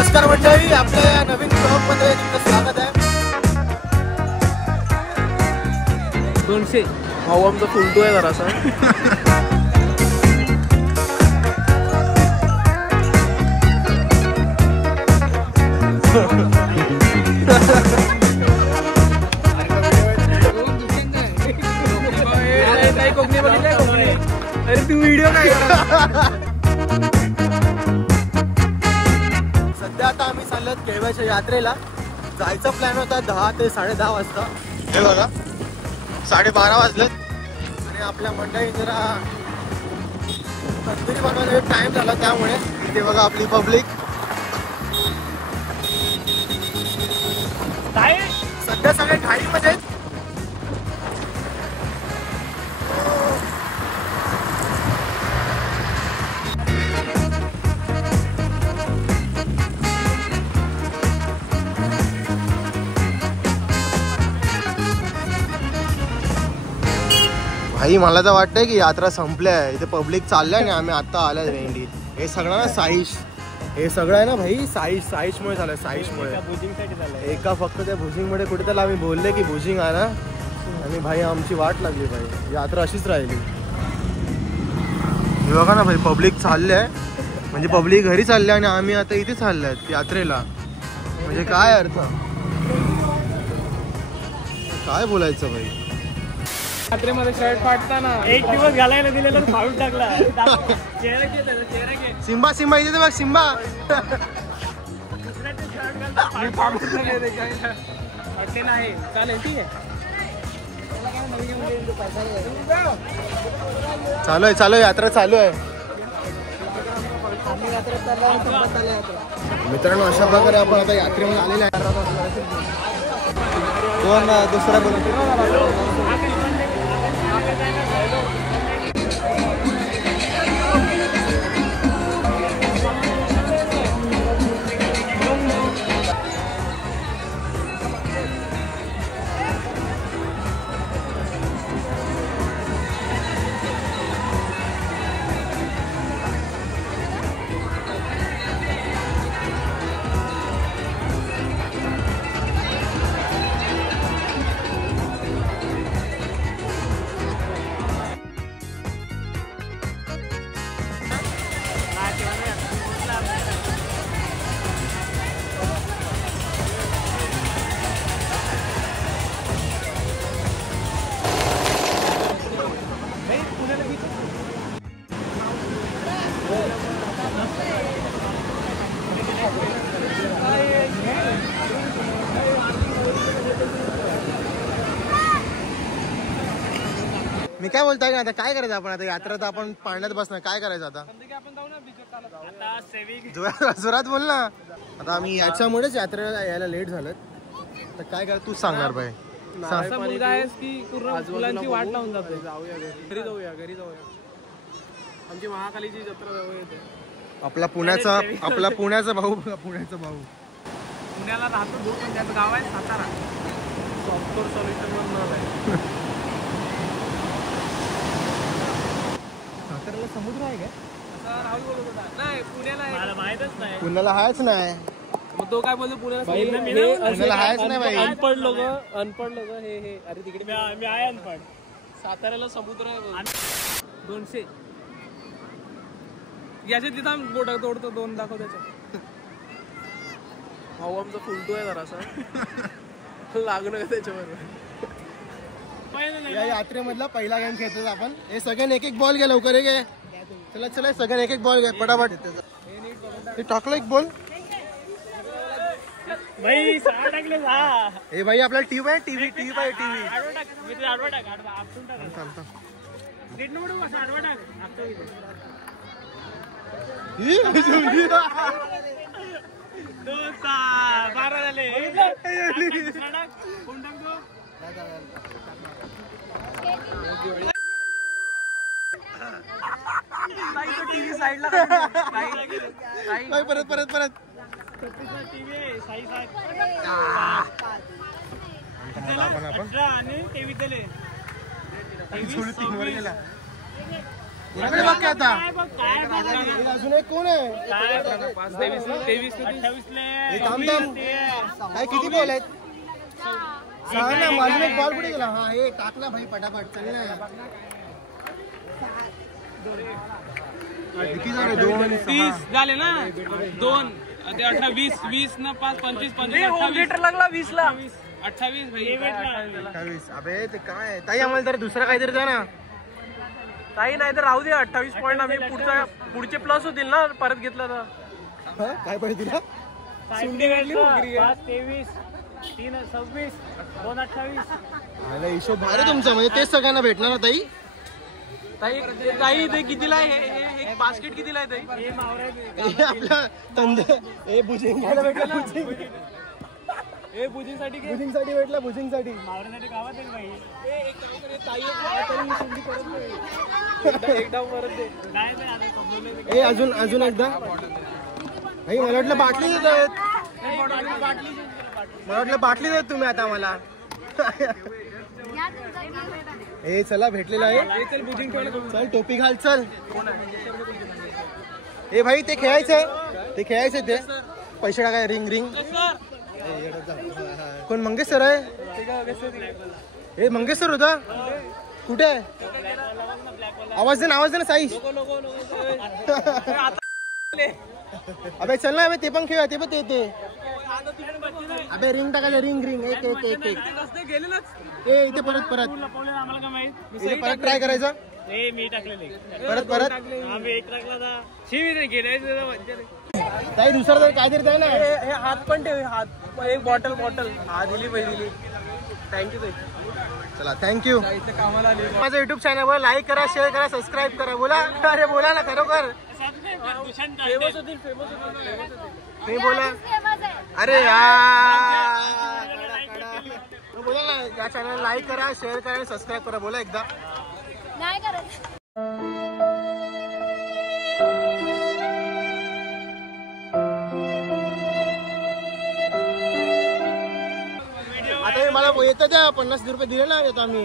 नमस्कार मंडळी, आपल्या या नवीन ब्लॉग मध्ये तुमचं स्वागत आहे. 200 भाऊ आमचा फुलतो आहे जरासा. कोकणी बघितलंय कोकणी. अरे तू व्हिडिओ काय सध्या आता आम्ही चाललो केळव्याच्या यात्रेला. जायचा प्लॅन होता 10 ते 10:30 वाजता. हे बघा 12:30 वाजलेत आणि आपल्या मंडळी जरा तंदुरी बनवायला टाइम झाला, त्यामुळे इथे बघा आपली पब्लिक. सध्या सगळे गाडीमध्ये आहेत. भाई मला तर वाटतंय की यात्रा संपल्या आहे. इथे पब्लिक चाललंय आणि आम्ही आता आलोय वेंडीत. हे सगळं ना साईश, हे सगळं आहे ना भाई साईशमुळे झालंय. साईशमुळे एका फक्त त्या भुजिंगमुळे कुठेतरी आम्ही बोलले की भुजिंग आला आणि भाई आमची वाट लागली. भाई यात्रा अशीच राहिली. हे बघा ना भाई पब्लिक चाललंय, म्हणजे पब्लिक घरी चाललंय आणि आम्ही आता इथे चाललोय यात्रेला. म्हणजे काय अर्थ, काय बोलायचं भाई. यात्रेमध्ये शर्ट फाटताना एक दिवस घालायला दिलेला फाडून टाकला. चेहरा घे सिम्बा सिम्बा इथे बघ सिम्बा. नाही चालेल ठीक आहे. चालू आहे यात्रा चालू आहे मित्रांनो. अशा प्रकारे आपण आता यात्रेमध्ये आलेले आहे. कोण दुसरा मी काय बोलताय आता काय करायचं आपण. आता यात्रा तर आपण पाण्यात बसणार, काय करायचं आता. जोरात बोल ना. आता आम्ही याच्यामुळेच यात्रेला यायला लेट झालं, तर काय करा तूच सांगणार भाई. असा मुलगा आहेस की पूर्ण मुलांची वाट लावून जातोय. घरी जाऊया आमची महाकालीची जत्रा जाऊया. आपला पुण्याचा भाऊ पुण्याला राहतो. त्याचं गाव आहे सातारा. सॉफ्टवेअर सॉल्युशन म्हणून आहे. साताऱ्याला समुद्र आहे का. राहुल बोलत होता. नाही पुण्याला आहे, मला माहितच नाही. पुण्याला हायच नाही. मग तो काय बोलतो पुण्याला हायच नाही भाई. अनपढ लोक हे अरे तिकडे मी आहे अनपढ. साताऱ्याला समुद्र आहे. 200 याच्या तिथं बोट तोडतो. 2 दाखव त्याच्या. भाऊ आमचा फुलतो आहे जरासा. लागणं त्याच्याबरोबर. या यात्रेमधला पहिला गेम खेळतो आपण. हे सगळ्यांनी एक बॉल घ्या लवकर. हे चला सगळ्यांनी एक बॉल घ्या पटापट. हे टाकलं एक बॉल भाई. 6 टाकले. हे भाई आपला टीव्ही आहे. टीव्ही परत इकडे बघ काय आता अजून एक कोण आहे हे थांब थांब काय किती बॉल आहेत 6 ना माझून एक बॉल कुठे गेला हा हे टाकला भाई पटापट चल ना किती झाले 2 30 झाले ना 2 ते 18 20 20 ना 5 25 25 लीटर लागला 20 ला 28 भाई 28 अबे ते काय ताई आम्हाला तर दुसरा काहीतरी द्या ना काही नाही तर राहू दे 28 पॉईंट आम्ही पुढचे प्लस होतील ना परत घेतला तर काय पाहिजे तुला सुंडी भेटली 5 23 3 26 2 28 मला हिशोब भारी तुमचा म्हणजे तेच सगळ्यांना भेटणार ना ताई ताई ते कितीला आहे एक बास्केट कितीला आहे ताई हे आपला तंद हे बुजिंग घ्यायला भेटला बुजिंग साठी भेटला बुजिंग साठी मावऱ्यासाठी गावात आहे भाई एक काम करे ताई सुंडी परत दे एकदा परत दे नाही ए अजून एकदा भाई मला वाटलं बाटली देत आहेत मला वाटलं बाटली देत तुम्ही आता मला ए चला भेटलेला आहे चल टोपी घाल चल ए भाई ते खेळायचं ते पैसे टाकाय रिंग कोण मंगेश सर आहे ए मंगेश सर होता कुठे आवाज दे ना साईश अबे चल ना ते पण खेळ ते पण ते अबे रिंग टाकायला रिंग एक ए इथे परत ट्राय करायचा मी टाकलेले परत ताई दुसरा तर काहीतरी द्या ना हात पण ठेव हात एक बॉटल हा दिली थँक्यू ताई चला थँक्यू कामाला आली माझं युट्यूब चॅनलवर लाईक करा शेअर करा सबस्क्राईब करा बोला अरे बोला ना खरोखर फेमस होतील तुम्ही बोला अरे यार बोला ना या चॅनल लाईक करा शेअर करा आणि सबस्क्राईब करा बोला एकदा नाही करत आता हे मला येतं द्या 50 रुपये दिले ना येतो आम्ही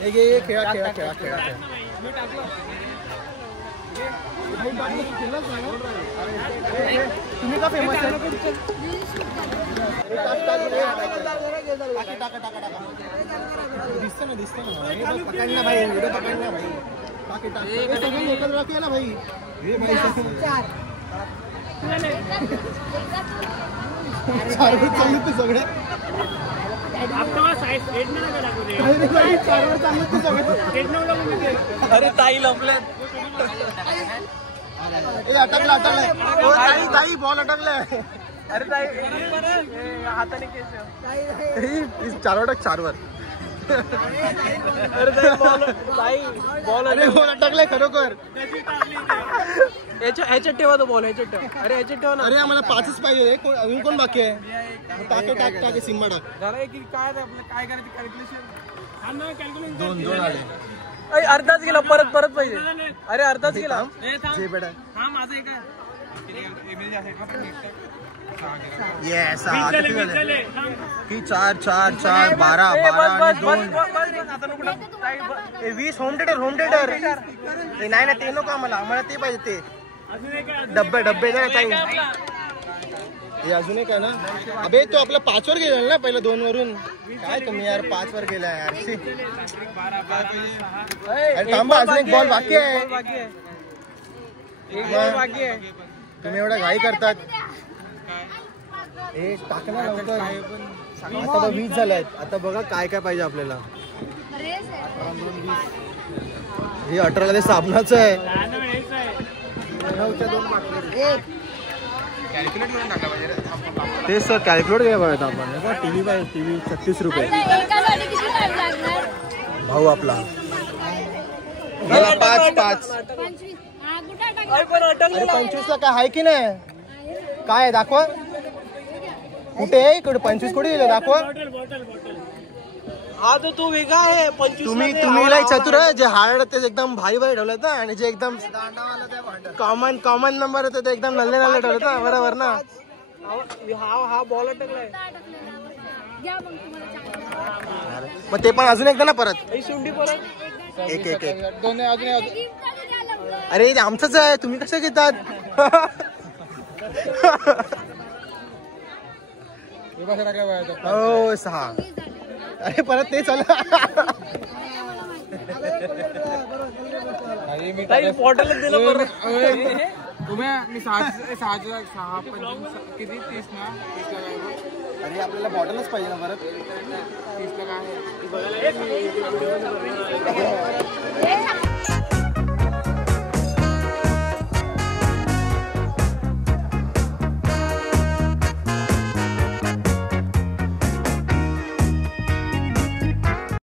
हे खेळा तुम्ही का फेमस आहे दिसतं ना पकडना भाई व्हिडिओ पकडना भाई एकत्र राखूया ना भाई चालू सगळे अरे ताई लपल्यात अटकलाय ताई बॉल अटकलाय अरे ताई हाताने केस 4 वर अरे बॉल बॉल अटकलाय खरोखर ह्याच्यात ठेवा तो बॉल ह्याच्यात ठेवा अरे ह्याच्यात ठेवा ना अरे आम्हाला 5च पाहिजे अजून कोण बाकी आहे टाक सिम्बा टाक झालं की काय आपलं काय करायचं कॅल्क्युलेशन 2 आले अर्धाच गेला परत पाहिजे अरे अर्धाच गेला हा माझं एक येस की 4 12 आणि 2 20 होम थिएटर नाही ना ते नको आम्हाला ते पाहिजे ते डब्बे द्या ना ताई हे अजून एक आहे ना अबे तो आपला 5 वर गेला ना पहिला 2 वरून काय तुम्ही यार 5 वर गेला यार अरे थांबा अजून एक बॉल बाकी आहे तुम्ही एवढा घाई करतात हे टाकणार लवकर आता 20 झाल्यात आता बघा काय पाहिजे आपल्याला हे 18 ते साबणाचं आहे तेच सर कॅल्क्युलेट घ्या पाहिजे आपण टीव्ही पाहिजे टीव्ही 36 रुपये भाऊ आपला गेला 5 अरे 25 ला काय आहे की नाही काय दाखवा कुठे आहे कुठे 25 कुठे गेले दाखवा हा तो वेगळा आहे 25 तुम्ही चतुर आहे जे हार्ड ते एकदम भारी ठेवलेत ना आणि जे एकदम कॉमन नंबर होते ते एकदम नल्ले ठेवलेत ना बरोबर ना हा बॉल अटकलाय घ्या मग तुम्हाला chance. मग ते पण अजून एकदा ना परत शुंडी परत एक एक एक दोन अजून gift तरी द्या लवकर. अरे ते आमचंच आहे तुम्ही कसं घेतात हो 6 अरे परत ते चला बॉटलच दिलं परत मी 6 किती 30 ना 30 ला अरे आपल्याला बॉटलच पाहिजे ना परत 30 ला काय हे